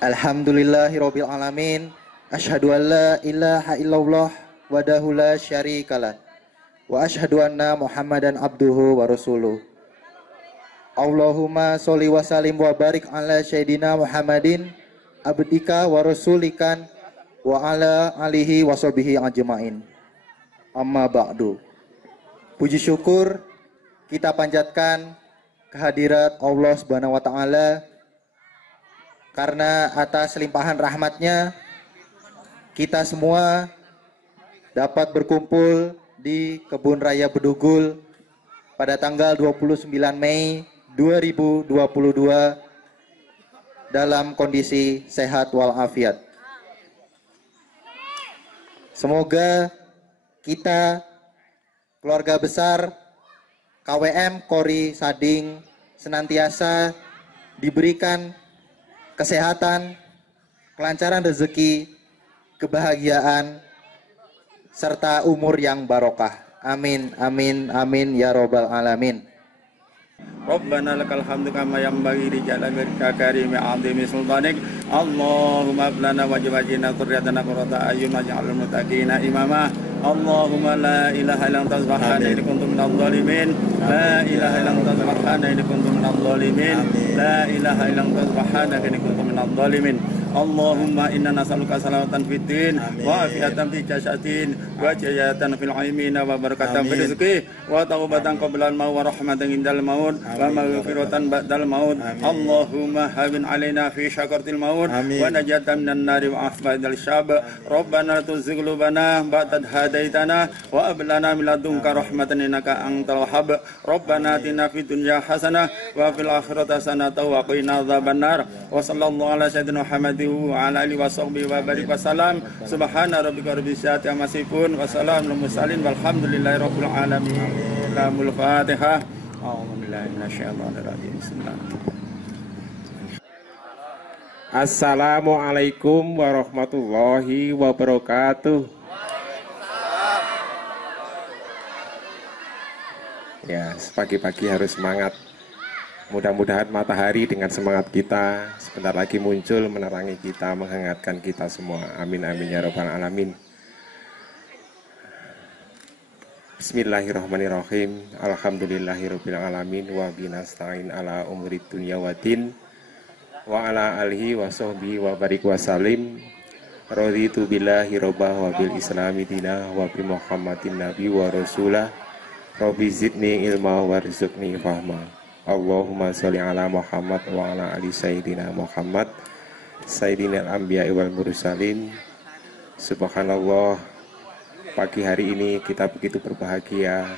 Alhamdulillahirabbil alamin. Asyhadu an la ilaha illallah wahdahu la syarikalah wa asyhadu anna Muhammadan abduhu wa rasuluh. Allahumma sholli wa sallim wa barik ala sayyidina Muhammadin abdika wa rasulikan wa ala alihi wa sahbihi ajmain. Amma ba'du. Puji syukur kita panjatkan kehadirat Allah Subhanahu wa taala, karena atas limpahan rahmatnya kita semua dapat berkumpul di Kebun Raya Bedugul pada tanggal 29 Mei 2022 dalam kondisi sehat walafiat. Semoga kita, keluarga besar KWM Kori Sading, senantiasa diberikan kesehatan, kelancaran rezeki, kebahagiaan, serta umur yang barokah. Amin, amin, amin, ya robbal alamin. Rabbana lakal hamdu kama yanbaghi li jalalika karimi 'azimi sultanik. Allahumma ablana wajibajina qurratana qurrata ayyun waj'alna muttaqina imama. Allahumma la ilaha illa anta subhanaka inni kuntu minadh dhalimin. La ilaha illa anta subhanaka inni kuntu minadh dhalimin. La ilaha illa anta subhanaka inni kuntu minadh dhalimin. Allahumma inna nas'aluka salamatan fid din wa afiatan fi jasadin wa jayatan fil ilmin wa barakatan fil rizqi wa taubatan qabla al-maut wa rahmatan indal maut wa maghfiratan ba'dal maut. Allahumma hawin alaina fi syakaratil maut wa najatan minan nari wa afdal syab. Rabbana la tuzigh qulubana ba'da idh hadaitana wa hab lana min ladunka rahmatan innaka antal wahhab. Rabbana atina fid dunya hasanah wa fil akhirati hasanah wa qina adzabannar. Wa sallallahu ala sayyidina Muhammad wa ala alihi wa sahbihi wa barik wa salam. Subhana rabbika rabbil izzati amma yasifun wa salamun alal mursalin walhamdulillahi rabbil alamin. Lamul Fatihah. A'udzubillahi minasyaitonir rajim. Assalamualaikum warahmatullahi wabarakatuh. Ya, pagi-pagi harus semangat. Mudah-mudahan matahari dengan semangat kita sebentar lagi muncul menerangi kita, menghangatkan kita semua. Amin amin ya rabbal alamin. Bismillahirrahmanirrahim. Alhamdulillahirabbil alamin wa binasta'in ala umuri dunya waddin wa ala alihi wa sahbihi wa barik wa salim. Raditu billahi rabbah wa bil islami dinah wa bi Muhammadin nabi wa rasulah. Rabbi zidni ilma warzuqni fahma. Allahumma sholli ala Muhammad wa ala ali sayyidina Muhammad sayyidina al-anbiya wal mursalin. Subhanallah, pagi hari ini kita begitu berbahagia.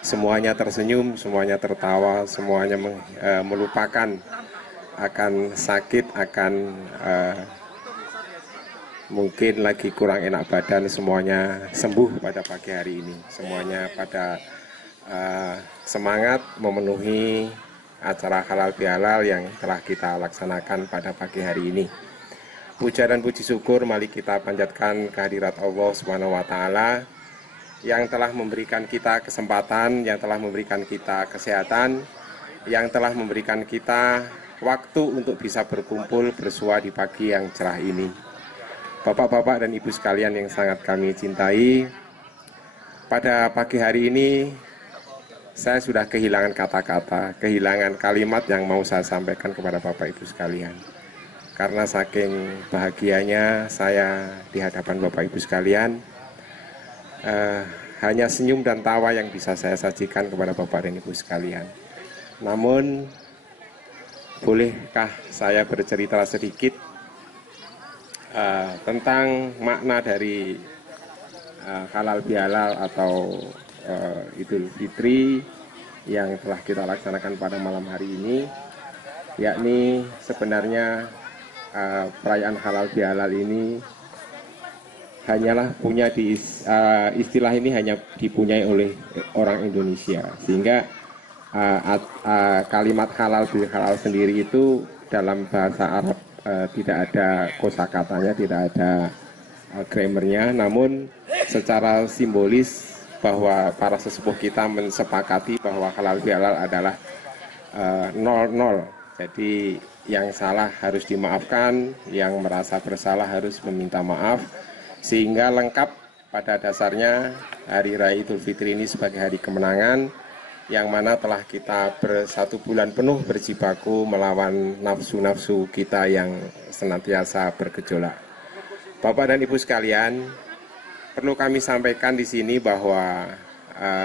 Semuanya tersenyum, semuanya tertawa, semuanya melupakan akan sakit, akan mungkin lagi kurang enak badan. Semuanya sembuh pada pagi hari ini. Semuanya pada semangat memenuhi acara halal bihalal yang telah kita laksanakan pada pagi hari ini. Puja dan puji syukur mari kita panjatkan kehadirat Allah Subhanahu wa taala yang telah memberikan kita kesempatan, yang telah memberikan kita kesehatan, yang telah memberikan kita waktu untuk bisa berkumpul bersua di pagi yang cerah ini. Bapak-bapak dan ibu sekalian yang sangat kami cintai, pada pagi hari ini saya sudah kehilangan kata-kata, kehilangan kalimat yang mau saya sampaikan kepada Bapak Ibu sekalian. Karena saking bahagianya saya di hadapan Bapak Ibu sekalian, hanya senyum dan tawa yang bisa saya sajikan kepada Bapak dan Ibu sekalian. Namun, bolehkah saya bercerita sedikit tentang makna dari halal bihalal atau Idul Fitri yang telah kita laksanakan pada malam hari ini, yakni sebenarnya perayaan halal bihalal ini hanyalah punya istilah ini hanya dipunyai oleh orang Indonesia, sehingga kalimat halal bihalal sendiri itu dalam bahasa Arab tidak ada kosakatanya, tidak ada grammarnya, namun secara simbolis bahwa para sesepuh kita mensepakati bahwa halal bihalal adalah 00. Jadi yang salah harus dimaafkan, yang merasa bersalah harus meminta maaf, sehingga lengkap pada dasarnya Hari Raya Idul Fitri ini sebagai hari kemenangan, yang mana telah kita bersatu bulan penuh berjibaku melawan nafsu-nafsu kita yang senantiasa bergejolak. Bapak dan Ibu sekalian, perlu kami sampaikan di sini bahwa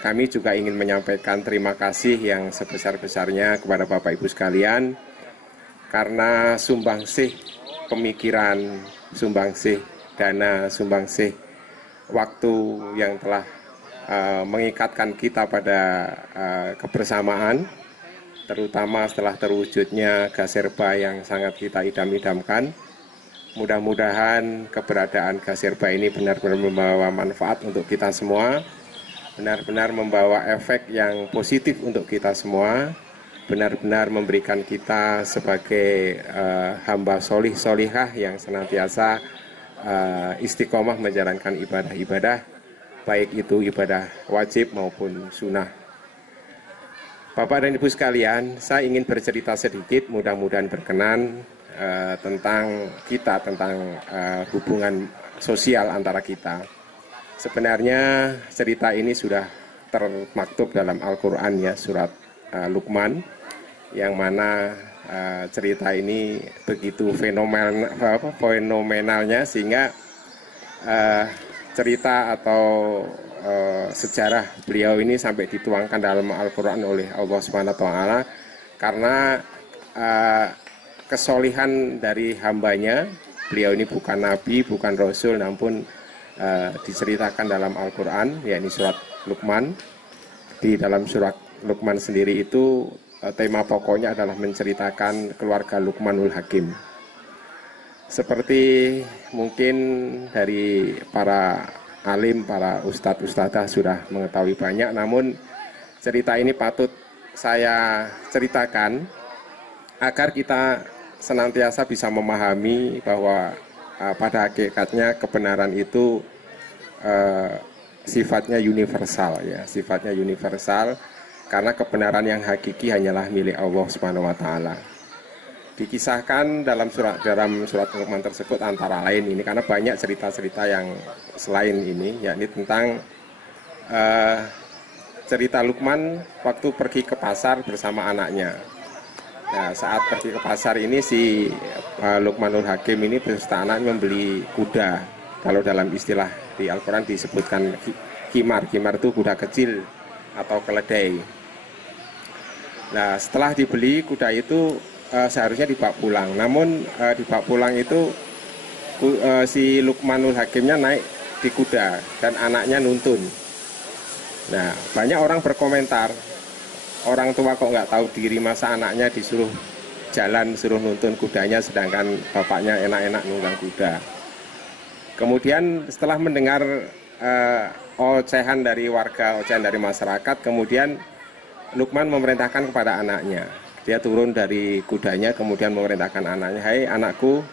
kami juga ingin menyampaikan terima kasih yang sebesar-besarnya kepada Bapak Ibu sekalian, karena sumbangsih pemikiran, sumbangsih dana, sumbangsih waktu yang telah mengikatkan kita pada kebersamaan, terutama setelah terwujudnya Gaserba yang sangat kita idam-idamkan. Mudah-mudahan keberadaan Gaserba ini benar-benar membawa manfaat untuk kita semua, benar-benar membawa efek yang positif untuk kita semua, benar-benar memberikan kita sebagai hamba solih solihah yang senantiasa istiqomah menjalankan ibadah-ibadah, baik itu ibadah wajib maupun sunnah. Bapak dan Ibu sekalian, saya ingin bercerita sedikit, mudah-mudahan berkenan tentang kita, tentang hubungan sosial antara kita. Sebenarnya cerita ini sudah termaktub dalam Al-Quran ya, surat Luqman, yang mana cerita ini begitu fenomenalnya sehingga cerita atau sejarah beliau ini sampai dituangkan dalam Al-Quran oleh Allah Subhanahu wa Ta'ala, karena kesolihan dari hambanya. Beliau ini bukan nabi, bukan rasul, namun diceritakan dalam Al-Quran, yakni surat Luqman. Di dalam surat Luqman sendiri itu tema pokoknya adalah menceritakan keluarga Luqmanul Hakim. Seperti mungkin dari para alim, para ustadz-ustadzah sudah mengetahui banyak, namun cerita ini patut saya ceritakan agar kita senantiasa bisa memahami bahwa pada hakikatnya kebenaran itu sifatnya universal ya, sifatnya universal, karena kebenaran yang hakiki hanyalah milik Allah Subhanahu wa Ta'ala. Dikisahkan dalam surat Luqman tersebut antara lain ini, karena banyak cerita-cerita yang selain ini, yakni tentang cerita Luqman waktu pergi ke pasar bersama anaknya. Nah, saat pergi ke pasar ini si Luqmanul Hakim ini beserta anaknya membeli kuda. Kalau dalam istilah di Al-Quran disebutkan khimar. Khimar itu kuda kecil atau keledai. Nah, setelah dibeli kuda itu seharusnya dibawa pulang. Namun dibawa pulang itu si Luqmanul Hakimnya naik di kuda dan anaknya nuntun. Nah, banyak orang berkomentar, orang tua kok nggak tahu diri, masa anaknya disuruh jalan, suruh nuntun kudanya, sedangkan bapaknya enak-enak nunggang kuda. Kemudian setelah mendengar ocehan dari warga, ocehan dari masyarakat, kemudian Luqman memerintahkan kepada anaknya. Dia turun dari kudanya, kemudian memerintahkan anaknya, "Hai anakku,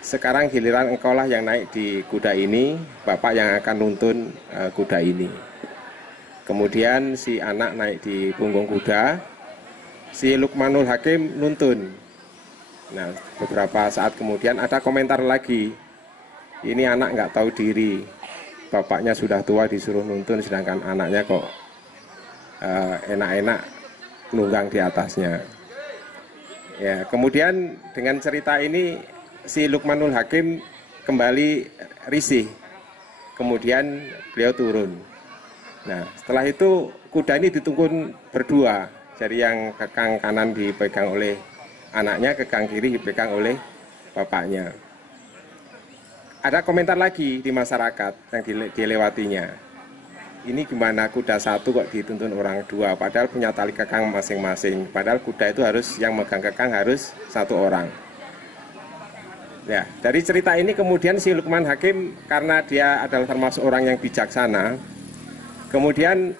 sekarang giliran engkau lah yang naik di kuda ini, bapak yang akan nuntun kuda ini." Kemudian si anak naik di punggung kuda, si Luqmanul Hakim nuntun. Nah, beberapa saat kemudian ada komentar lagi, ini anak nggak tahu diri, bapaknya sudah tua disuruh nuntun, sedangkan anaknya kok enak-enak nunggang di atasnya. Ya, kemudian dengan cerita ini si Luqmanul Hakim kembali risih. Kemudian beliau turun. Nah, setelah itu kuda ini dituntun berdua. Jadi yang kekang kanan dipegang oleh anaknya, kekang kiri dipegang oleh bapaknya. Ada komentar lagi di masyarakat yang dilewatinya. Ini gimana kuda satu kok dituntun orang dua, padahal punya tali kekang masing-masing. Padahal kuda itu harus, yang megang kekang harus satu orang. Ya, dari cerita ini kemudian si Luqman Hakim, karena dia adalah termasuk orang yang bijaksana, kemudian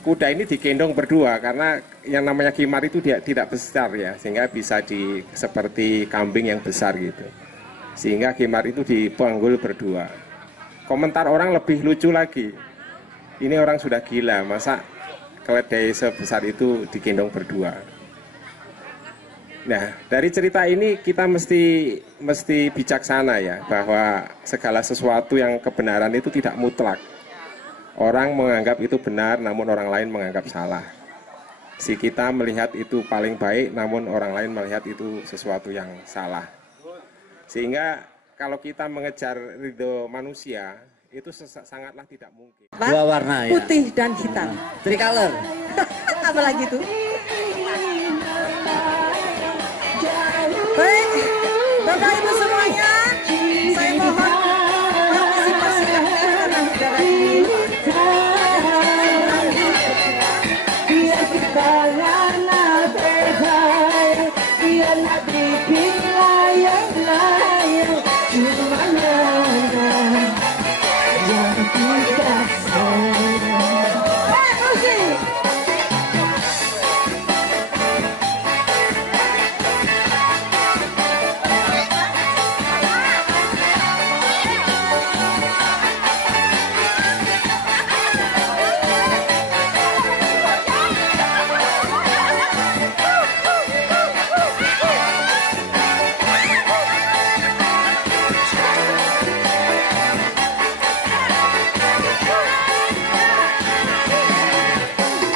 kuda ini digendong berdua karena yang namanya khimar itu dia tidak besar ya, sehingga bisa seperti kambing yang besar gitu. Sehingga khimar itu dipanggul berdua. Komentar orang lebih lucu lagi. Ini orang sudah gila, masa keledai sebesar itu digendong berdua. Nah, dari cerita ini kita mesti bijaksana ya, bahwa segala sesuatu yang kebenaran itu tidak mutlak. Orang menganggap itu benar, namun orang lain menganggap salah. Si kita melihat itu paling baik, namun orang lain melihat itu sesuatu yang salah. Sehingga kalau kita mengejar ridho manusia, itu sangatlah tidak mungkin. Dua warna ya. Putih dan hitam. Tricolor. Apalagi tuh? Baik, Bapak Ibu semuanya, saya mohon partisipasi karena udara ini.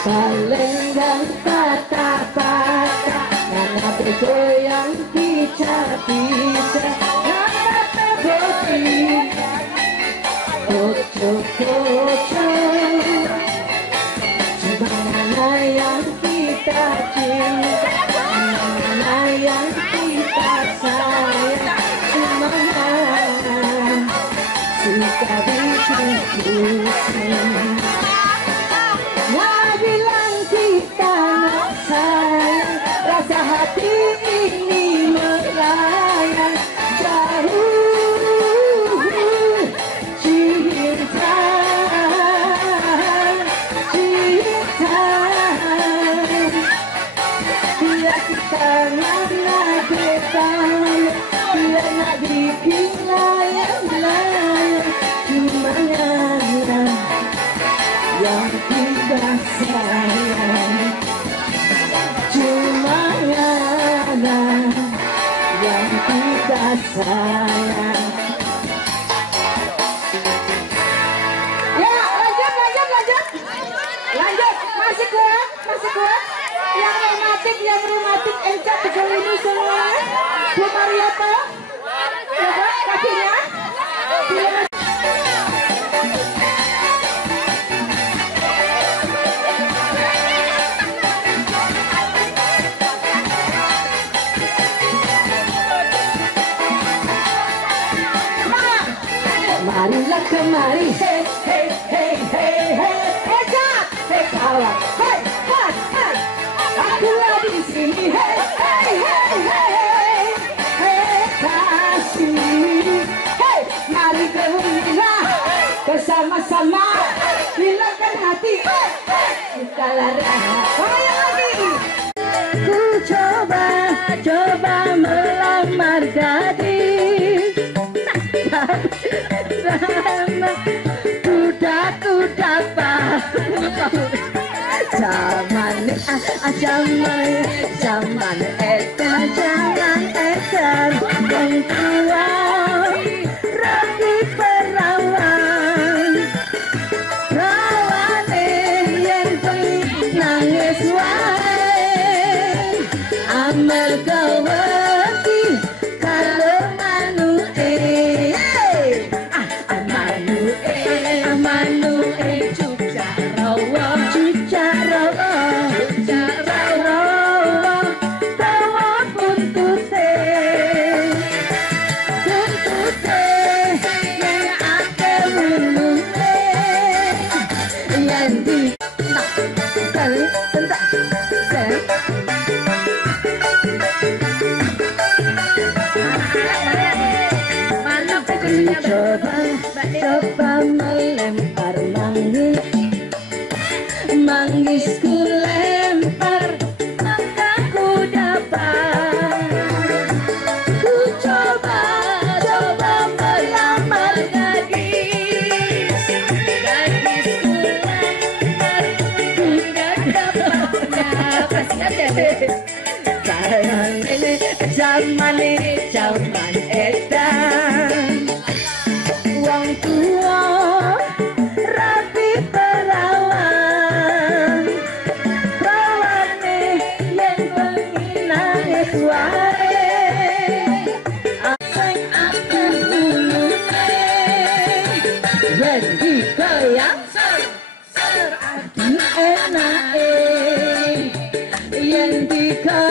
Balenggang patah-patah, nana bergoyang pica-pica, nana terbodi, koco-koco. Mana yang kita cinta, mana yang kita sayang, mana suka bikin pusing. Rasa hati ini melayang jauh, cinta, cinta. Biar kita nak bertanya, biar nak bikin layang-layang, gimana yang kita sayang. Yang kita sayang. Ya, lanjut, masih kuat. Yang rematik, encak tegol ini semua. Bu Mariato, coba kakinya. Marilah kemari, hey, hey, hey, hey, hey, Ejak, hey kawan, hey, hey, hey, aku lagi di sini, hey, hey, hey, hey, hey, kasih, hey, mari gembira, bersama-sama, hilangkan hati, kita lari, ayo lagi. Ku coba melamar gadis. Kuda-kuda zaman edan yang tua rapi perawan yang nangis wae amel gawati kalau coba melempar manggil Sayang ini zaman edan wong tua rapi perawan perawane yang bengi nangis wae asing akan mulune yen dikoyak ser adi enake yen dikoyak